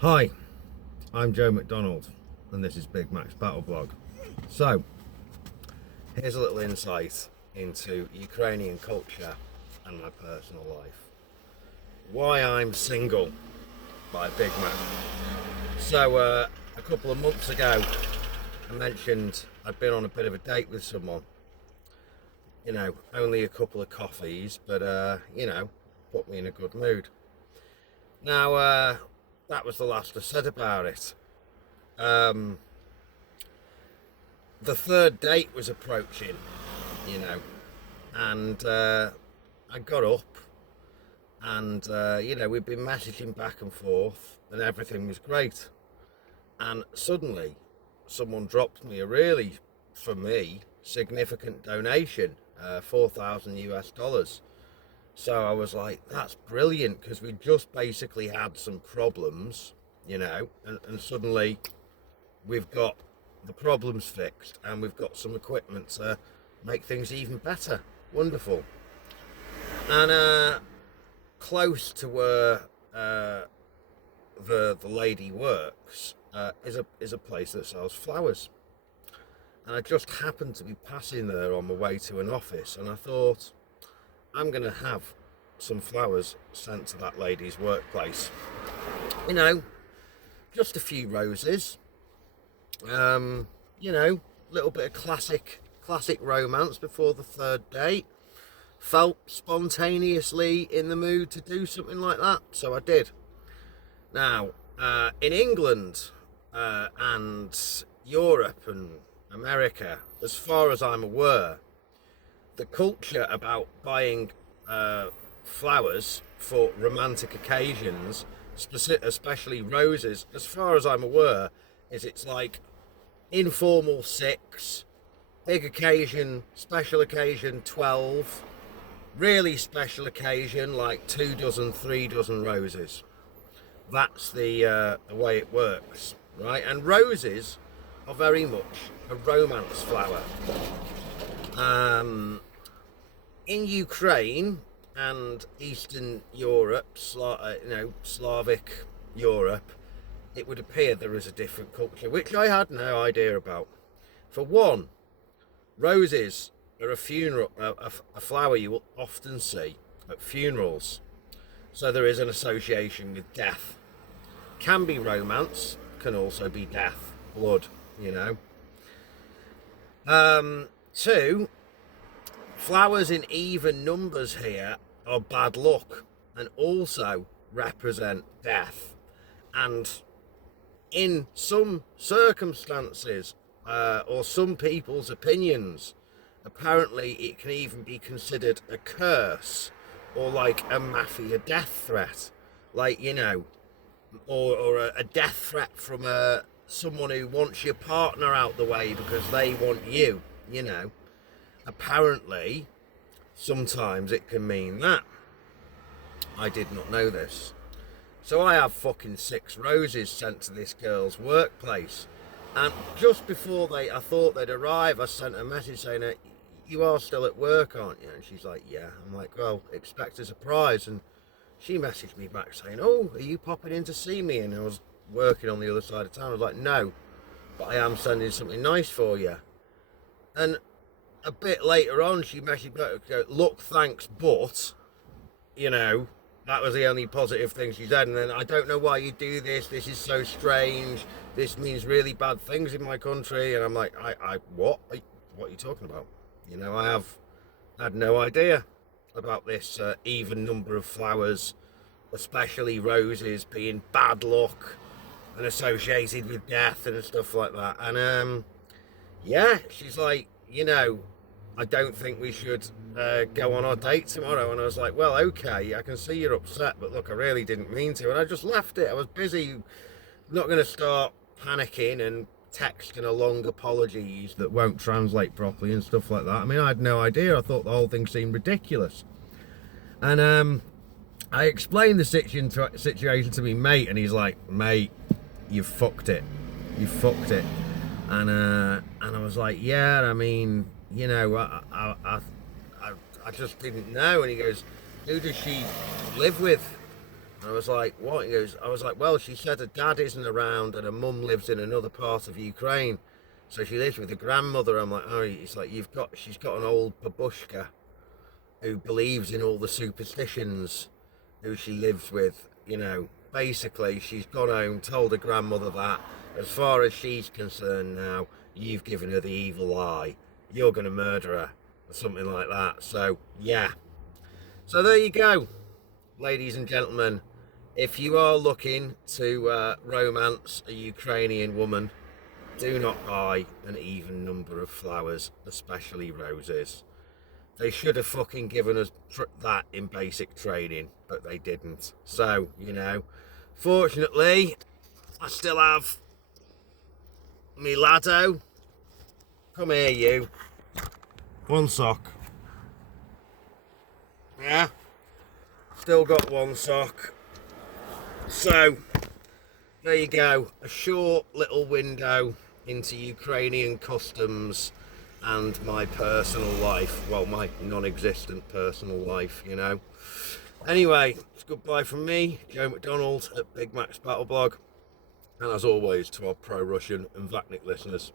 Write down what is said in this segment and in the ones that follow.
Hi, I'm Joe McDonald and this is Big Mac's Battle Blog. So, here's a little insight into Ukrainian culture and my personal life. Why I'm single by Big Mac. So, a couple of months ago, I mentioned I'd been on a bit of a date with someone. You know, only a couple of coffees, but, put me in a good mood. Now, that was the last I said about it. The third date was approaching, and I got up and, we'd been messaging back and forth and everything was great. And suddenly someone dropped me a really, for me, significant donation, 4,000 US dollars. So I was like, that's brilliant, because we just basically had some problems, and suddenly we've got the problems fixed and we've got some equipment to make things even better. Wonderful. And close to where the lady works is a place that sells flowers. And I just happened to be passing there on my way to an office, and I thought, I'm going to have some flowers sent to that lady's workplace. Just a few roses. Little bit of classic romance before the third date. Felt spontaneously in the mood to do something like that, so I did. Now, in England and Europe and America, as far as I'm aware, the culture about buying flowers for romantic occasions, especially roses, as far as I'm aware, is it's like informal 6, big occasion, special occasion 12, really special occasion like 2 dozen, 3 dozen roses. That's the way it works, right? And roses are very much a romance flower. In Ukraine and Eastern Europe, Slavic Europe, it would appear there is a different culture, which I had no idea about. For one, roses are a flower you will often see at funerals. So there is an association with death. Can be romance, can also be death, blood, Two, flowers in even numbers here are bad luck and also represent death. And in some circumstances, or some people's opinions, apparently it can even be considered a curse or like a mafia death threat. Like, or a death threat from someone who wants your partner out the way because they want you, Apparently, sometimes it can mean that. I did not know this. So I have fucking 6 roses sent to this girl's workplace. And just before I thought they'd arrive, I sent a message saying, you are still at work, aren't you? And she's like, yeah. I'm like, well, expect a surprise. And she messaged me back saying, oh, are you popping in to see me? And I was working on the other side of town. I was like, no, but I am sending something nice for you. And a bit later on, she messaged back, look, thanks, but, that was the only positive thing she said. And then, I don't know why you do this. This is so strange. This means really bad things in my country. And I'm like, what? What are you talking about? I have had no idea about this even number of flowers, especially roses, being bad luck and associated with death and stuff like that. And she's like, I don't think we should go on our date tomorrow. And I was like, well, okay, I can see you're upset, but look, I really didn't mean to. And I just left it. I was busy, not going to start panicking and texting a long apologies that won't translate properly and stuff like that. I mean, I had no idea. I thought the whole thing seemed ridiculous. And I explained the situation to me mate, and he's like, mate, you fucked it. And I was like, yeah, I mean, I just didn't know. And he goes, who does she live with? And I was like, what? He goes, I was like, well, she said her dad isn't around and her mum lives in another part of Ukraine. So she lives with her grandmother. I'm like, oh, he's like, she's got an old babushka who believes in all the superstitions, who she lives with, you know. Basically, she's gone home, told her grandmother that, as far as she's concerned now, you've given her the evil eye. You're going to murder her, or something like that. So, yeah. So there you go, ladies and gentlemen. If you are looking to romance a Ukrainian woman, do not buy an even number of flowers, especially roses. They should have fucking given us that in basic training, but they didn't. So, you know, fortunately, I still have me laddo. Come here, you. One sock. Yeah, still got one sock. So, there you go. A short little window into Ukrainian customs and my personal life. Well, my non-existent personal life, you know. Anyway, it's goodbye from me, Joe McDonald at Big Mac's Battle Blog. And as always, to our pro-Russian and Vacnik listeners,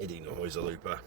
Idi Nohoy Zalupa.